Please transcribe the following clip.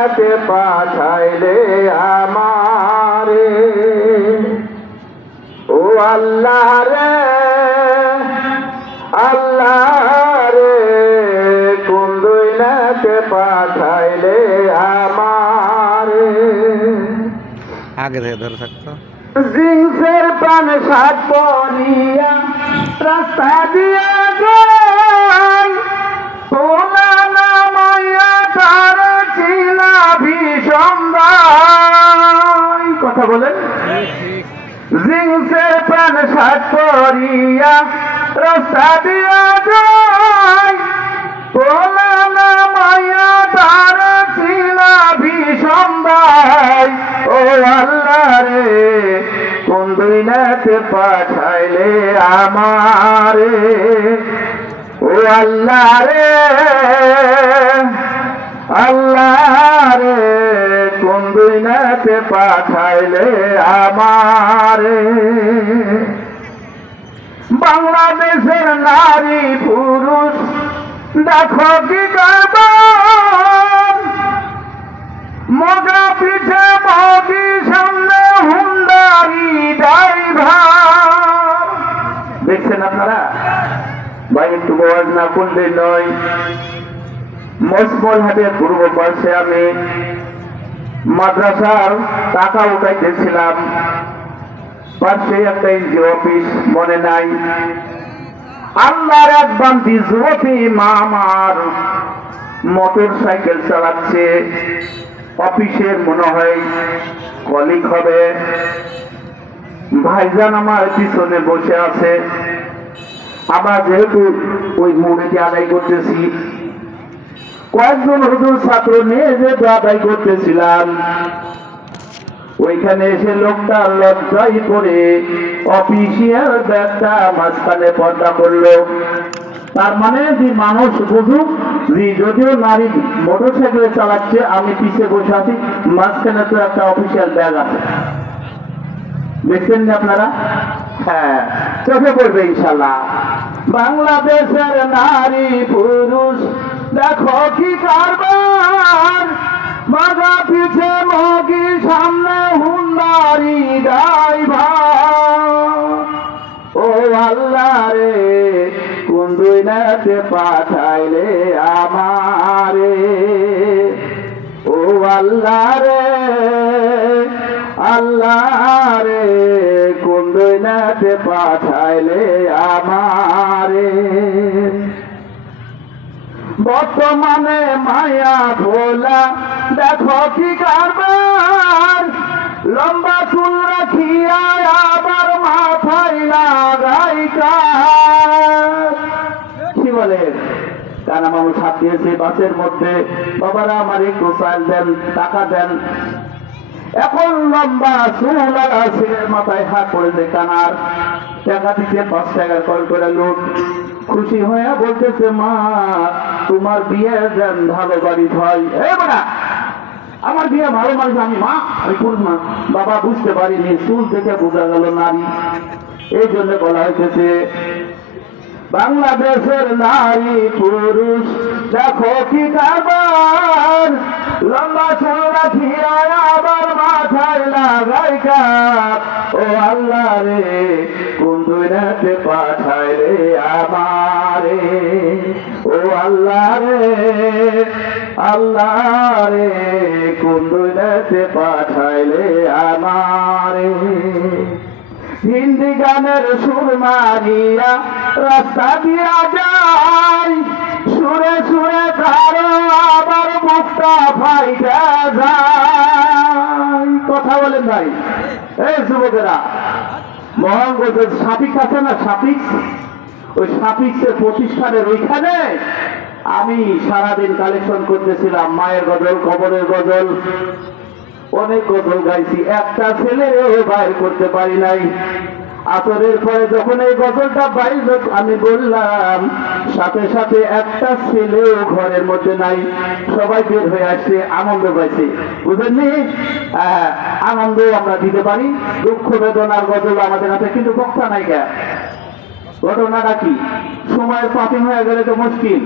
দুনিয়াতে পাঠাইলে আমারে ও আল্লাহ রে কোন দুনিয়াতে পাঠাইলে আমারে আগে থেকে ধরে থাকতো জিন্সের পান শার্ট পরিয়া রাস্তা দিয়া যাই সোনা নামাইয়া তার চিনা ভীষণ দায় কথা বলেন জিন্সের পান শার্ট পরিয়া রাস্তা দিয়া যাই সোনা নামাইয়া তার চিনা ভীষণ দায় ও আল্লাহ রে কোন দুনিয়াতে পাঠাইলে আমারে ও আল্লাহ রে কোন দুনিয়াতে পাঠাইলে আমারে বাংলাদেশের নারী পুরুষ দেখো কি কারবার মগা পিঠে মগি সামনে হুন্ডারি ড্রাইভার দেখছেন আপনারা ভাই একটু বয়স না করলে নয় মসমল হাটের পূর্ব পাশে আমি মাদ্রাসার টাকা উঠাইতেছিলাম পাশে একটা এনজিও অফিস মনে নাই আল্লাহর এক বান্দি যুবতী মা আমার মোটর সাইকেল চালাচ্ছে অফিসের মনে হয় কলিগ হবে ভাইজান আমার পিছনে বসে আছে আমরা যেহেতু ওই মোড়েটি আদায় করতেছি কয়েকজন হুজুর ছাত্র নিয়ে যেহেতু আদায় করতেছিলাম ওইখানে এসে লোকটা লজ্জায় পড়ে অফিসিয়াল ব্যাগটা মাঝখানে পর্দা করলো তার মানে যে মানুষ বুঝুক যে যদিও নারী মোটরসাইকেল চালাচ্ছে আমি পিছিয়ে বসে আছি মাঝখানে তো একটা অফিসিয়াল ব্যাগ আছে দেখছেন না আপনারা হ্যাঁ চোখে পড়বে ইনশাল্লাহ বাংলাদেশের নারী পুরুষ দেখো কি কারবার মাগা পিছে মগি সামনে হুন্ডারি ড্রাইভার ও আল্লাহ রে কোন দুনিয়াতে পাঠাইলে আমারে ও আল্লাহ রে কোন দুনিয়াতে পাঠাইলে আমারে বর্তমানে মায়া ভোলা দেখো কি কারবার লম্বা চুল রাখিয়া আবার মাথায় লাগাই কি বলে কানা মানুষ হাত দিয়েছে বাসের মধ্যে বাবারা আমার একটু চাল দেন টাকা দেন এখন লম্বা চুল আছে মাথায় হাত পড়েছে কানার টাকা দিতে 5 টাকা কল করে লোক খুশি হয়ে বলতেছে মা তোমার বিয়ে দেন ভালো বাড়ি হয় আমার বিয়ে ভালো মানুষ আমি মা আমি পুরুষ মা বাবা বুঝতে পারিনি চুল থেকে বোঝা গেল নারী এই জন্য বলা হয়েছে বাংলাদেশের নারী পুরুষ দেখো কি কারবার লম্বা চুল রাখিয়া আবার মাথায় লাগাই কাপ ও আল্লাহ রে কোন দুনিয়াতে পাঠাইলে আমারে ও আল্লাহ রে কোন দুনিয়াতে পাঠাইলে আমারে হিন্দি গানের সুর মারিয়া রাস্তা দিয়া যায় সুরে সুরে তারা আবার মুখটা ফাইটা যায় কথা বলেন ভাই এই যুবকেরা মহানগরের সাপিক আছে না সাপিক ওই সাপিক্সের প্রতিষ্ঠানের ওইখানে আমি সারাদিন কালেকশন করতেছিলাম মায়ের গজল কবরের গজল অনেক গজল গাইছি একটা ছেলেও বাইর করতে পারি নাই আসরের পরে যখন এই গজলটা বাইর আমি বললাম সাথে সাথে একটা ছেলেও ঘরের মধ্যে নাই সবাই বের হয়ে আসছে আনন্দ পাইছে বুঝলেননি আনন্দ আমরা দিতে পারি দুঃখ বেদনার গজল আমাদের হাতে কিন্তু বক্তা নাই কে ঘটনাটা কি সময়ের পাতিন হয়ে গেলে তো মুশকিল